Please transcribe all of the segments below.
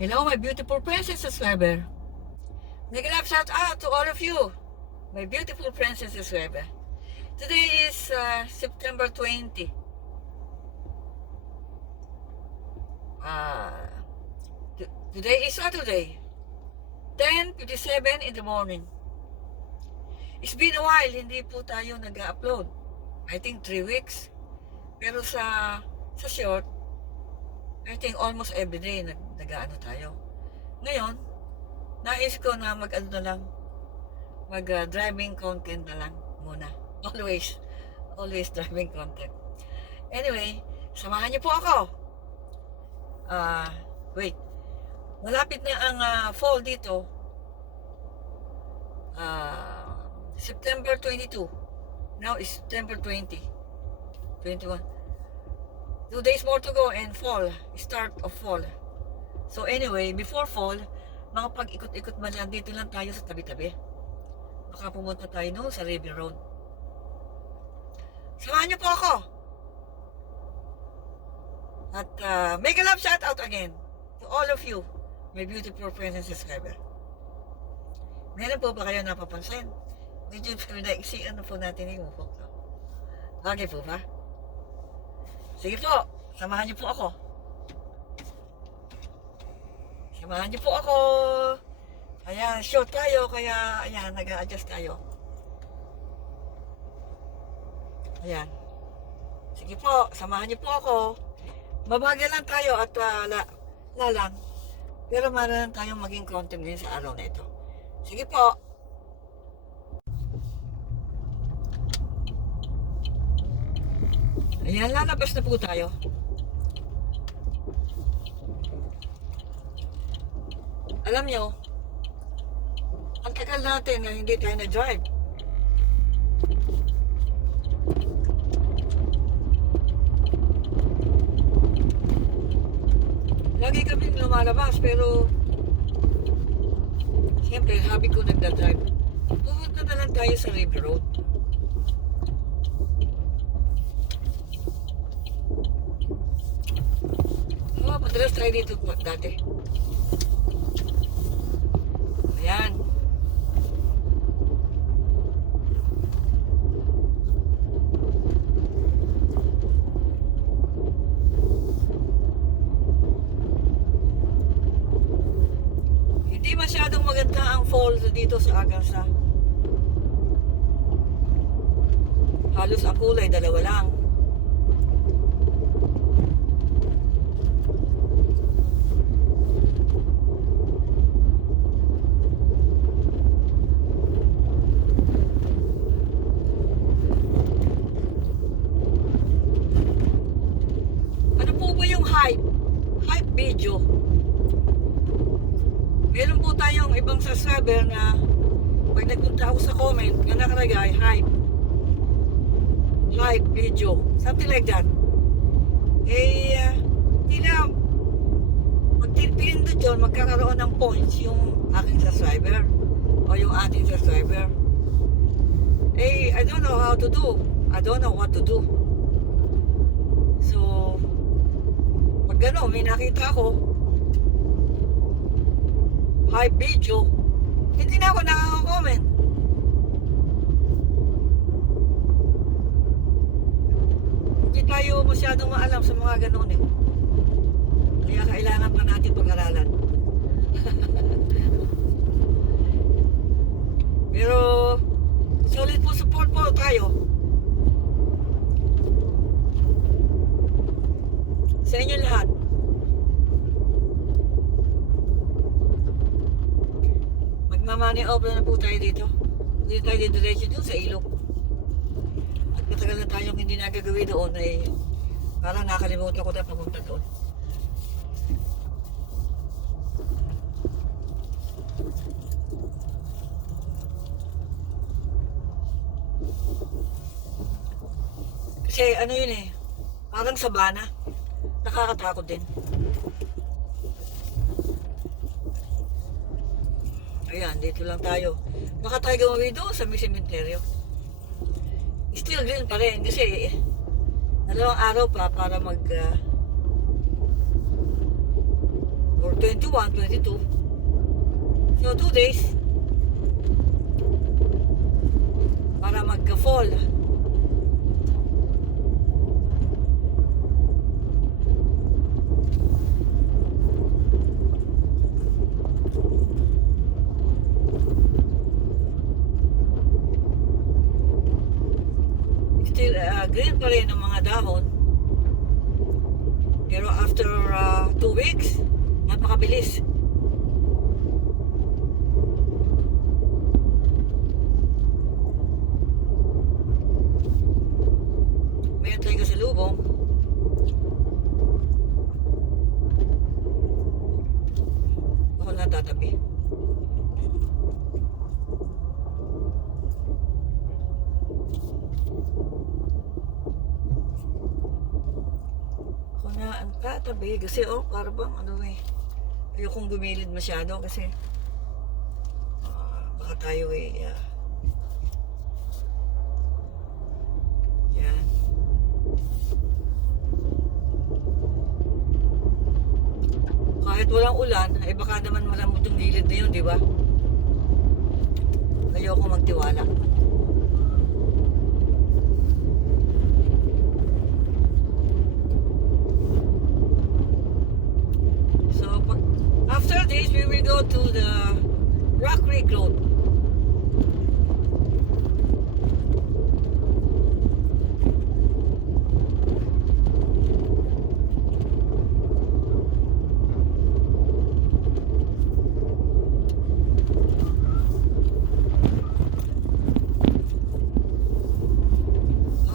Hello, my beautiful princess subscriber. Make a love shout out to all of you, my beautiful princess subscriber. Today is September 20. Today is Saturday, 10:57 in the morning. It's been a while, hindi po tayo nag-upload. I think 3 weeks. Pero sa short, I think almost every day nag-ano tayo. Ngayon, nais ko na mag-ano na lang, driving content na lang muna. Always driving content. Anyway, samahan niyo po ako. Wait. Malapit na ang fall dito. September 22. Now is September 20. 21. 2 days more to go and fall. Start of fall. So anyway, before fall, makapag-ikot-ikot man lang, dito lang tayo sa tabi-tabi. Baka pumunta tayo doon sa River Road. Samahan niyo po ako. At make a love shout out again to all of you, my beautiful friends and subscriber. Meron po ba kayo napapansin? Medyo naiksi, ano po natin yung uhok. Okay po ba? Sige po, samahan niyo po ako. Samahan niyo po ako. Ayan, short tayo, kaya ayan, nag-a-adjust tayo. Ayan. Sige po, samahan niyo po ako. Mabagal lang tayo at lalang. Pero meron tayong maging content din sa araw na ito. Sige po. Ayan, lalabas na po tayo. Alam nyo, ang tagal natin na hindi tayo na-drive. Lagi kaming lumalabas, pero siyempre, sabi ko nagda-drive. Pumunta na lang tayo sa River Road. Madalas tayo dito po dati. Ayan. Hindi masyadong maganda ang falls dito sa Agarsa. Halos ang kulay, dalawa lang. Hype video. Meron po tayong ibang subscriber na pag nagpunta ako sa comment na nakalagay hype video, something like that. Pag pinindot yun, magkakaroon ng points yung aking subscriber o yung ating subscriber. I don't know how to do. I don't know what to do. So gano'n, may nakita ako hype video, hindi na ako nakaka-comment. Hindi tayo masyadong maalam sa mga gano'n eh. Kaya kailangan pa natin pag-aralan. Pero solid po support po tayo sa inyo lahat. Magmamani over na po tayo dito. Hindi tayo diretso doon sa ilog. At matagal na tayong hindi nagagawin doon ay parang nakalimutan ko na papunta doon. Kasi ano yun eh, parang sabana. Nakakatakot din. Ayan, dito lang tayo. Baka tayo gawin doon sa may sementeryo. Still green pa rin kasi 2 araw pa para mag 21, 22. So 2 days para magka-fall. Still green pa rin ang mga dahon. Pero after 2 weeks, napakabilis. Meron tayo sa lubong. Ako natatabi. Ako na ang tatabi kasi para bang ano ayokong gumilid masyado kasi baka tayo yan. Kahit walang ulan, ay baka naman malambot yung gilid na yun, di ba? Ayoko magtiwala. So, after this, we will go to the Rock Creek Road.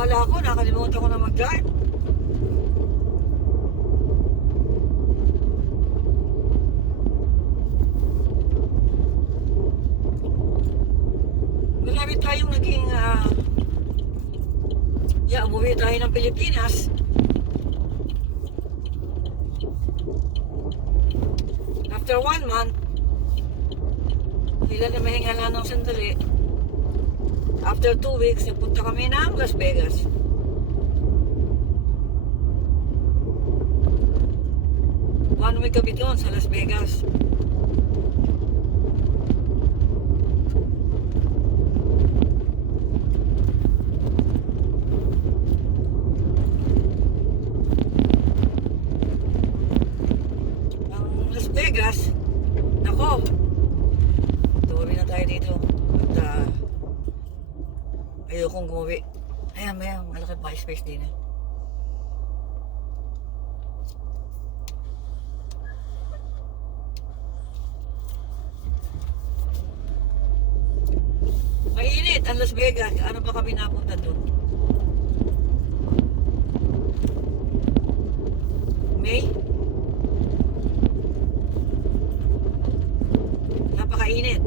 Akala ko, nakalimutan ko na mag-drive. Marami tayong naging umuwi tayo ng Pilipinas. After 1 month, sila na mahinga lang ng sandali. After 2 weeks, nagpunta kami ng Las Vegas. One week kami doon sa Las Vegas. Ang Las Vegas, nako, tuloy na tayo dito. At ayokong gumuwi. Ayan, malaki pa space din eh. Mainit ang Las Vegas. Ano pa kami napunta doon? May? Napakainit.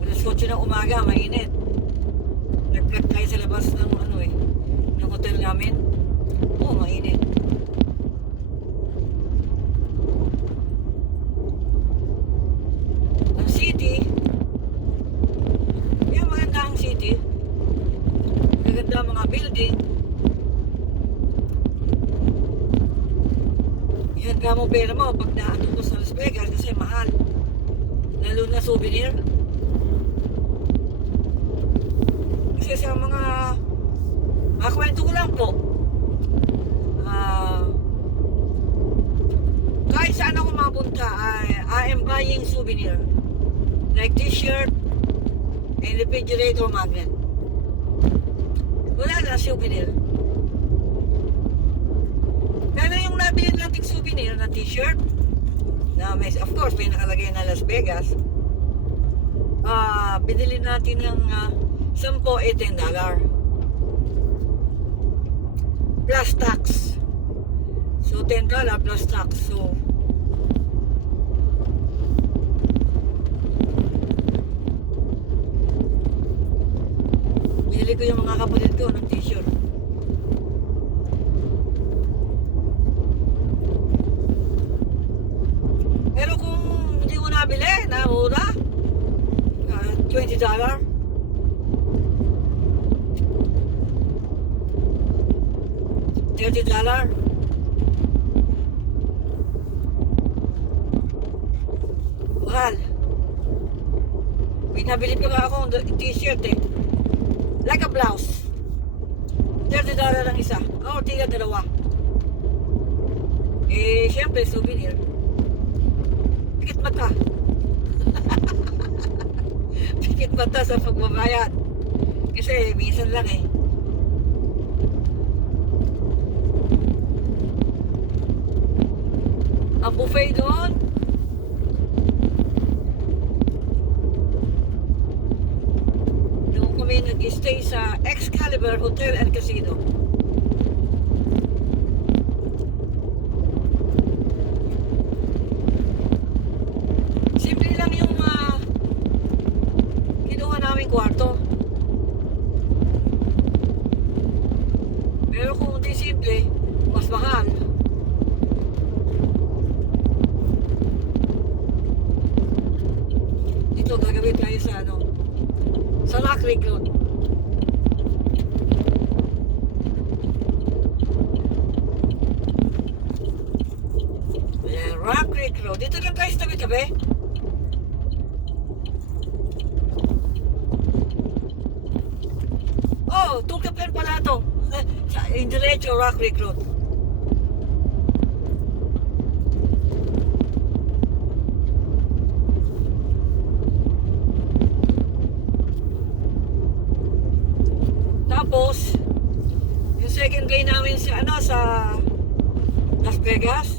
Alas 8 ng umaga, mainit. Nag-vlog tayo sa labas ng ng hotel namin. Mainit. Ang city, maganda ang city. Maganda ang mga building. Ihanda mo pera mo pag naano ko sa Las Vegas kasi mahal. Lalo na souvenir. Kasi sa mga kwento ko lang po, kahit saan ako mapunta, I am buying souvenir like t-shirt and refrigerator magnet. Wala na souvenir. Pero yung nabili nating souvenir na t-shirt na of course may nakalagay na Las Vegas, binili natin ng 10-18 $. Plus tax. So $10 plus tax. So binili ko yung mga kapatid ko ng t-shirt. Pero kung hindi mo nabili na mura, $20. $30. nabili pa nga akong t-shirt eh. Like a blouse. $30 lang isa. Oo, tiga dalawa. Eh, syempre, souvenir. Pikit mata. Pikit mata sa pagbabayad. Kasi, minsan lang eh. Ang buffet doon, doon kami nag-stay sa Excalibur Hotel and Casino. Simple lang yung kinuha namin kwarto. Pero kung hindi simple, mas mahal. Dito gagawin tayo sa sa Rock Creek Road. Ayan, Rock Creek Road. Dito lang tayo sa tabi-tabi. Oh, Tulkapen pala to. Yung diretso, Rock Creek Road. Tapos, yung second day namin sa Las Vegas,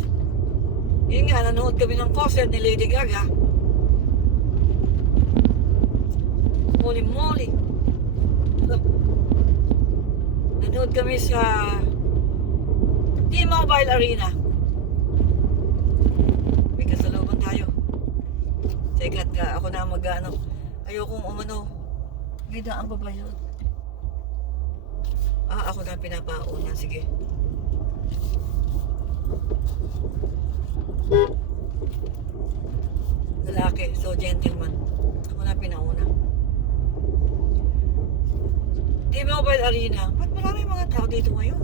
yun nga, nanood kami ng concert ni Lady Gaga. Holy moly! Nanood kami sa T-Mobile Arena. May kasalubong tayo. Teka, ako na ayokong may daan pa ba yun? Ako na pinapauna. Sige. Lalaki. So, gentleman. Ako na pinauna. T-Mobile Arena. Ba't marami mga tao dito ngayon?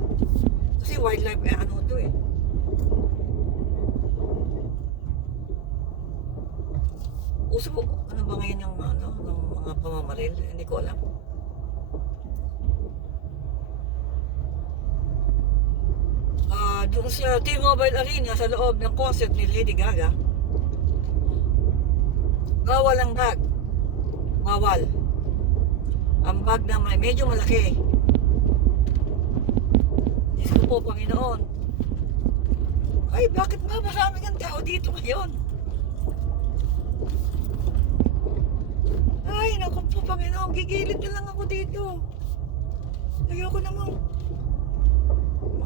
Kasi wildlife, to eh. Uso po, ano ba ngayon ng mga pamamaril? Hindi ko alam. Doon sa T-Mobile Arena, sa loob ng concert ni Lady Gaga, bawal ang bag. Bawal. Ang bag na medyo malaki. Diyos ko po, Panginoon. Ay, bakit ba marami kang tao dito ngayon? Ay, naku po, Panginoon. Gigilid na lang ako dito. Ayoko namang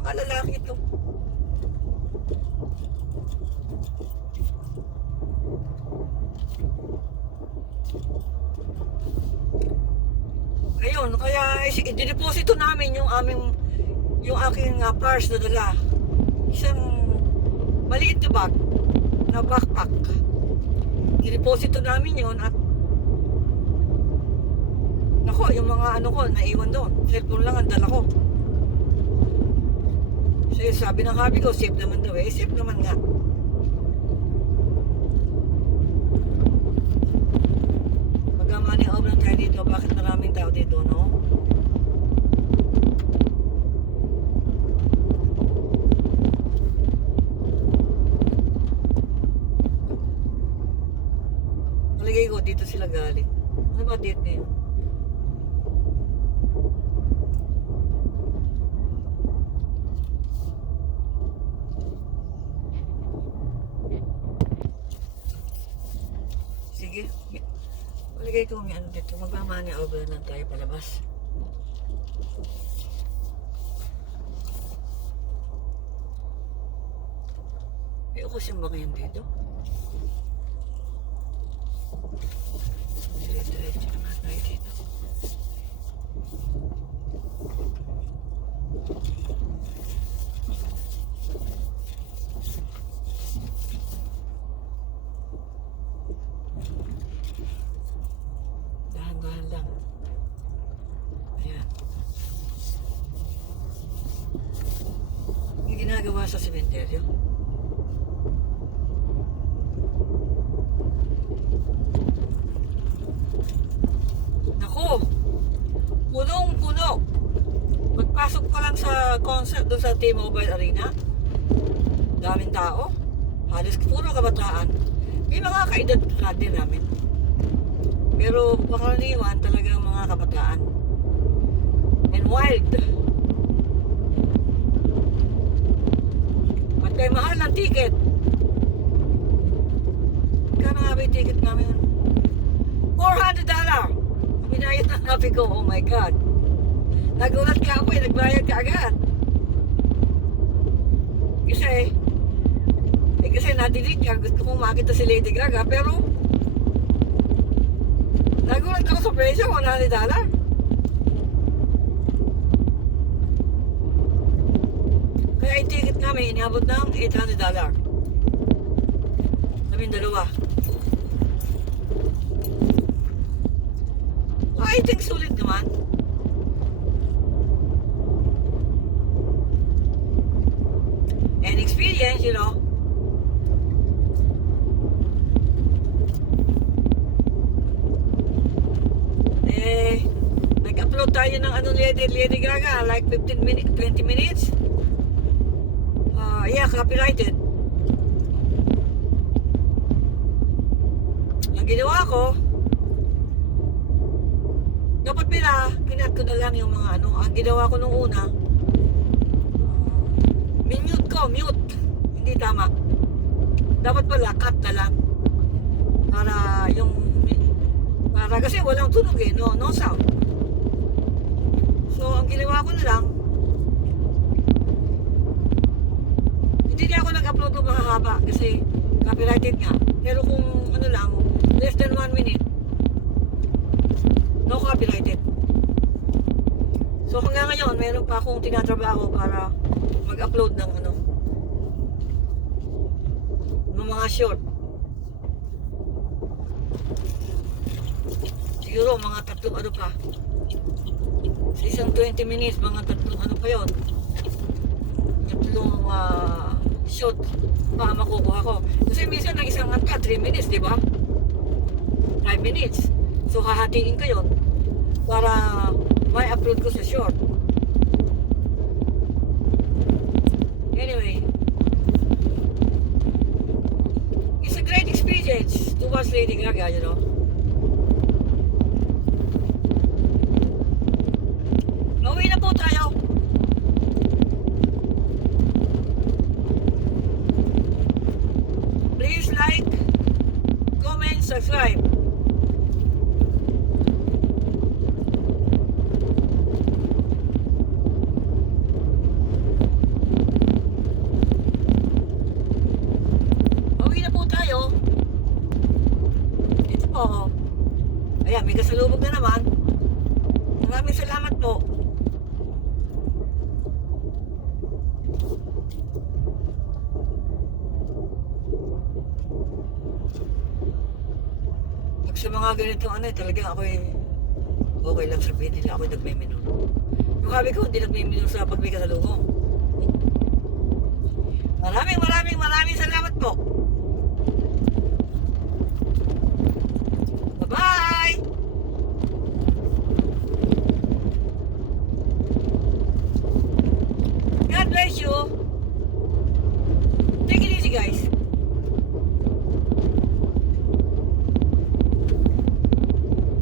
mga lalaki ito. Ayun, kaya dineposito namin yung aking purse na dala. Isang maliit na bag na backpack. Dineposito namin yun at nako, yung mga ko naiwan doon. Cellphone lang ang dala ko. So, sabi ng hubby ko, safe naman daw eh. Safe naman nga. Mag-money-off lang tayo dito. Bakit maraming tao dito, no? Maligay ko, dito sila galing. Ano ba date na yun? Sige. Maligay ko may dito. Magmamani-off lang tayo palabas. May okasyon ba ngayon dito? Diretso naman tayo dito. Dahan-dahan lang. Ayan. May ginagawa sa sementeryo. Punong-puno. Pagpasok pa lang sa concert doon sa T-Mobile Arena, daming tao. Halos puro kabataan. May mga kaedad na din namin. Pero pangkaraniwan talagang mga kabataan. And wild. At kay mahal ng ticket. Kano nga ba yung ticket namin? $400! Binayad na sabi ko, oh my God. Nagulat ka ako nagbayad ka agad. Kasi nadilig niya, gusto kong makita si Lady Gaga, pero nagulat ako sa presyo, $100. Kaya yung ticket namin, inabot ng $800. Kaming dalawa. I think sulit naman. And experience, you know. Nag-upload tayo ng Lady Gaga, like 15 minutes, 20 minutes. Yeah, copyrighted. Ang ginawa ko, dapat kinat ko na lang yung mga ang ginawa ko nung una, minute ko, mute. Hindi tama. Dapat pala, cut na lang. Para kasi walang tunog no sound. So, ang ginawa ko na lang, hindi na ako nag-upload ng mga haba kasi copyrighted nga. Pero kung lang, less than 1 minute, no copyrighted. So hanggang ngayon, meron pa akong tinatrabaho para mag-upload ng ng mga short. Siguro mga 3 pa. Sa isang 20 minutes, mga 3 pa yun. 3 short pa makukuha ko. Kasi minsan ng isang 3 minutes, di ba? 5 minutes. So hahatiin ko yun para may upload ko sa short. Anyway, it's a great experience to watch Lady Gaga, you know. Uwi na po tayo. Please like, comment, subscribe. Ayan, may kasalubog na naman. Maraming salamat po. Pag sa mga ganitong talagang ako'y okay lang sabihin nila ako'y nagme-minor. Yung sabi ko, hindi nagme-minor sa pag may kasalubong. Maraming salamat po.